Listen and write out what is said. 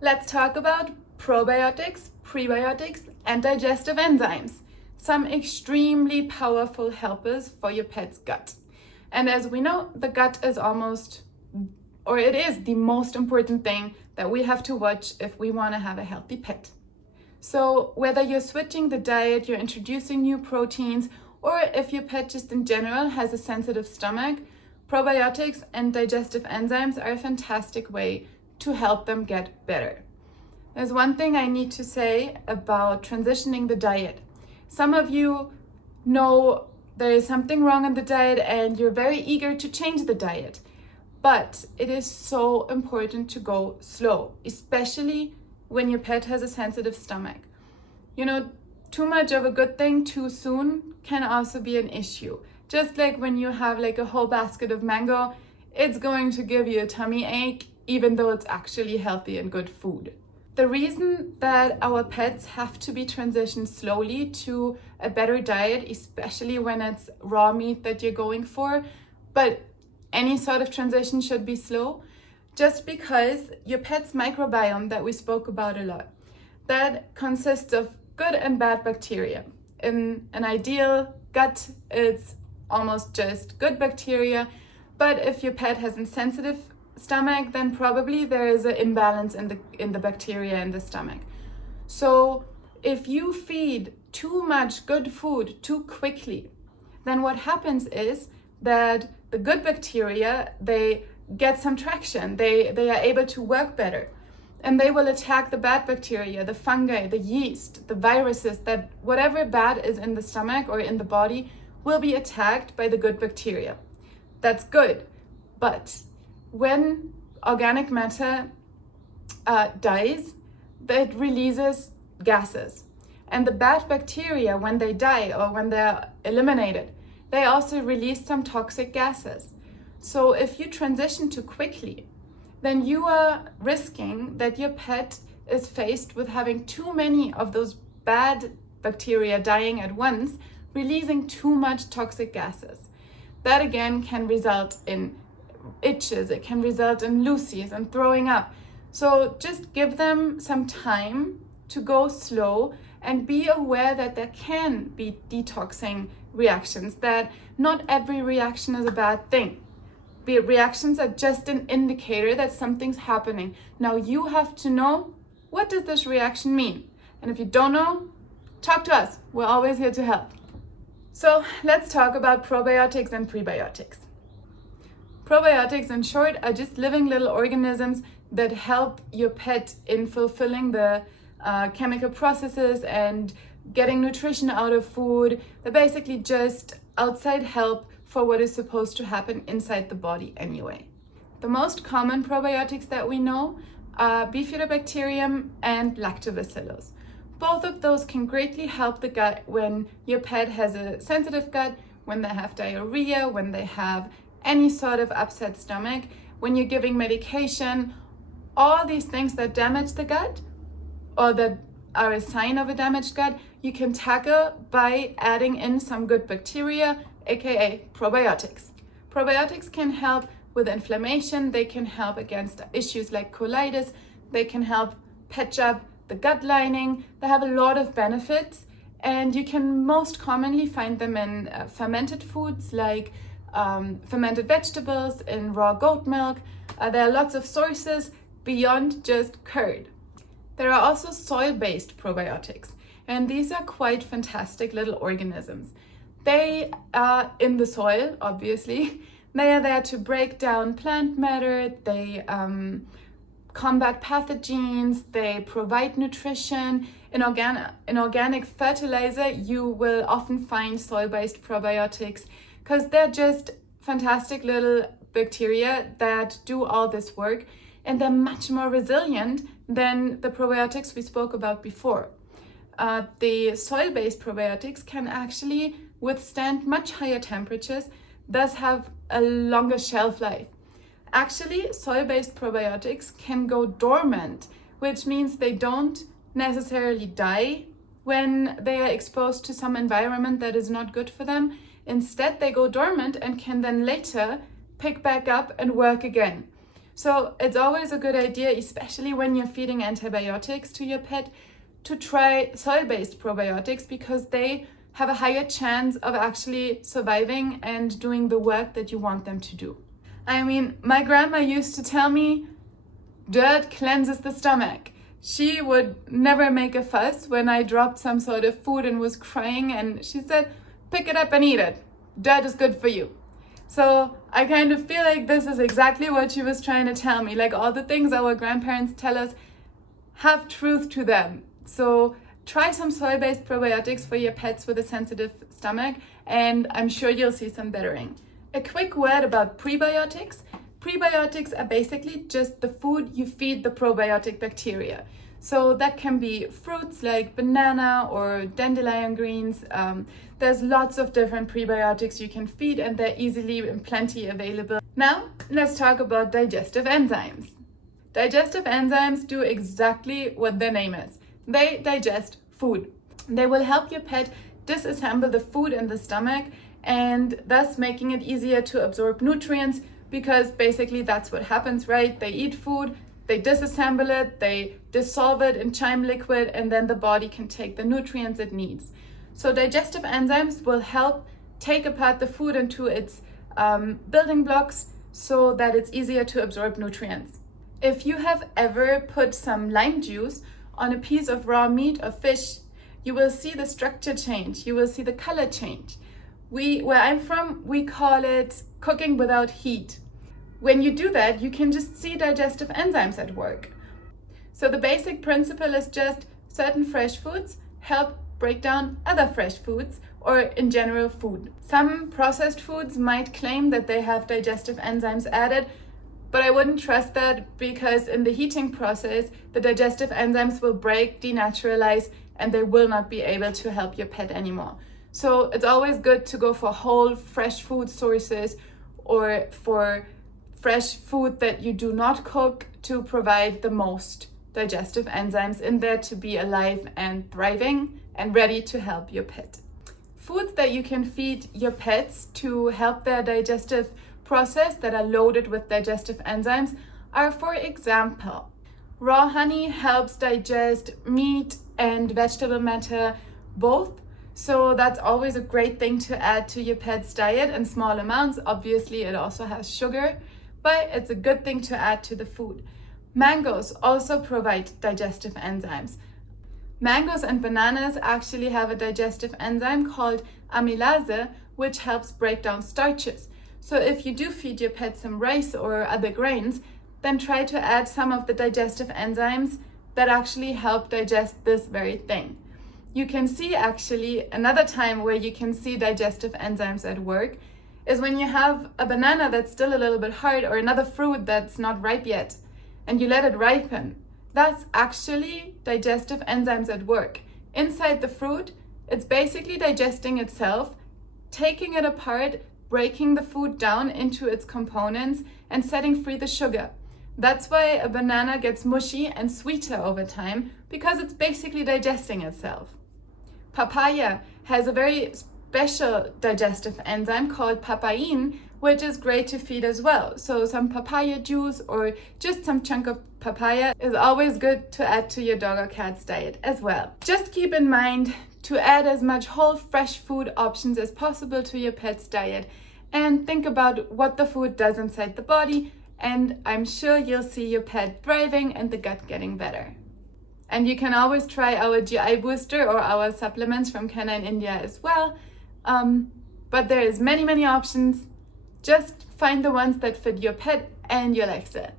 Let's talk about probiotics, prebiotics, and digestive enzymes, some extremely powerful helpers for your pet's gut. And as we know, the gut is it is the most important thing that we have to watch if we want to have a healthy pet. So whether you're switching the diet, you're introducing new proteins, or if your pet just in general has a sensitive stomach, probiotics and digestive enzymes are a fantastic way to help them get better. There's one thing I need to say about transitioning the diet. Some of you know there is something wrong in the diet and you're very eager to change the diet. But it is so important to go slow, especially when your pet has a sensitive stomach. Too much of a good thing too soon can also be an issue. Just like when you have a whole basket of mango, it's going to give you a tummy ache, even though it's actually healthy and good food. The reason that our pets have to be transitioned slowly to a better diet, especially when it's raw meat that you're going for, but any sort of transition should be slow, just because your pet's microbiome that we spoke about a lot, that consists of good and bad bacteria. In an ideal gut, it's almost just good bacteria, but if your pet has a sensitive stomach, then probably there is an imbalance in the bacteria in the stomach. So if you feed too much good food too quickly, then what happens is that the good bacteria, they get some traction, they are able to work better, and they will attack the bad bacteria, the fungi, the yeast, the viruses, that whatever bad is in the stomach or in the body will be attacked by the good bacteria. That's good, but when organic matter dies, it releases gases. And the bad bacteria, when they die or when they're eliminated, they also release some toxic gases. So if you transition too quickly, then you are risking that your pet is faced with having too many of those bad bacteria dying at once, releasing too much toxic gases. That again can result in itches, it can result in loosies and throwing up. So just give them some time to go slow and be aware that there can be detoxing reactions, that not every reaction is a bad thing. Reactions are just an indicator that something's happening. Now you have to know, what does this reaction mean? And if you don't know, talk to us. We're always here to help. So let's talk about probiotics and prebiotics. Probiotics, in short, are just living little organisms that help your pet in fulfilling the chemical processes and getting nutrition out of food. They're basically just outside help for what is supposed to happen inside the body anyway. The most common probiotics that we know are Bifidobacterium and Lactobacillus. Both of those can greatly help the gut when your pet has a sensitive gut, when they have diarrhea, when they have any sort of upset stomach, when you're giving medication. All these things that damage the gut or that are a sign of a damaged gut, you can tackle by adding in some good bacteria, aka probiotics. Probiotics can help with inflammation, they can help against issues like colitis, they can help patch up the gut lining. They have a lot of benefits, and you can most commonly find them in fermented foods like fermented vegetables, in raw goat milk. There are lots of sources beyond just curd. There are also soil-based probiotics, and these are quite fantastic little organisms. They are in the soil, obviously. They are there to break down plant matter, they combat pathogens, they provide nutrition. In organic fertilizer, you will often find soil-based probiotics because they're just fantastic little bacteria that do all this work, and they're much more resilient than the probiotics we spoke about before. The soil-based probiotics can actually withstand much higher temperatures, thus have a longer shelf life. Actually, soil-based probiotics can go dormant, which means they don't necessarily die when they are exposed to some environment that is not good for them. Instead, they go dormant and can then later pick back up and work again. So it's always a good idea, especially when you're feeding antibiotics to your pet, to try soil-based probiotics because they have a higher chance of actually surviving and doing the work that you want them to do. I mean, my grandma used to tell me, dirt cleanses the stomach. She would never make a fuss when I dropped some sort of food and was crying, and she said, pick it up and eat it. Dirt is good for you. So I kind of feel like this is exactly what she was trying to tell me. Like, all the things our grandparents tell us have truth to them. So try some soil-based probiotics for your pets with a sensitive stomach, and I'm sure you'll see some bettering. A quick word about prebiotics. Prebiotics are basically just the food you feed the probiotic bacteria. So that can be fruits like banana or dandelion greens. There's lots of different prebiotics you can feed, and they're easily and plenty available. Now, let's talk about digestive enzymes. Digestive enzymes do exactly what their name is. They digest food. They will help your pet disassemble the food in the stomach and thus making it easier to absorb nutrients, because basically that's what happens, right? They eat food, they disassemble it, they dissolve it in chyme liquid, and then the body can take the nutrients it needs. So digestive enzymes will help take apart the food into its building blocks so that it's easier to absorb nutrients. If you have ever put some lime juice on a piece of raw meat or fish, you will see the structure change, you will see the color change. Where I'm from, we call it cooking without heat. When you do that, you can just see digestive enzymes at work. So the basic principle is just certain fresh foods help break down other fresh foods, or in general food. Some processed foods might claim that they have digestive enzymes added, but I wouldn't trust that, because in the heating process, the digestive enzymes will break, denaturalize, and they will not be able to help your pet anymore. So it's always good to go for whole, fresh food sources, or for fresh food that you do not cook, to provide the most digestive enzymes in there to be alive and thriving and ready to help your pet. Foods that you can feed your pets to help their digestive process that are loaded with digestive enzymes are, for example, raw honey helps digest meat and vegetable matter both. So that's always a great thing to add to your pet's diet in small amounts. Obviously, it also has sugar, but it's a good thing to add to the food. Mangoes also provide digestive enzymes. Mangoes and bananas actually have a digestive enzyme called amylase, which helps break down starches. So if you do feed your pet some rice or other grains, then try to add some of the digestive enzymes that actually help digest this very thing. You can see actually another time where you can see digestive enzymes at work is when you have a banana that's still a little bit hard, or another fruit that's not ripe yet, and you let it ripen. That's actually digestive enzymes at work. Inside the fruit, it's basically digesting itself, taking it apart, breaking the food down into its components, and setting free the sugar. That's why a banana gets mushy and sweeter over time, because it's basically digesting itself. Papaya has a very special digestive enzyme called papain, which is great to feed as well. So some papaya juice or just some chunk of papaya is always good to add to your dog or cat's diet as well. Just keep in mind to add as much whole fresh food options as possible to your pet's diet, and think about what the food does inside the body, and I'm sure you'll see your pet thriving and the gut getting better. And you can always try our GI booster or our supplements from Canine India as well. But there is many options. Just find the ones that fit your pet and your lifestyle.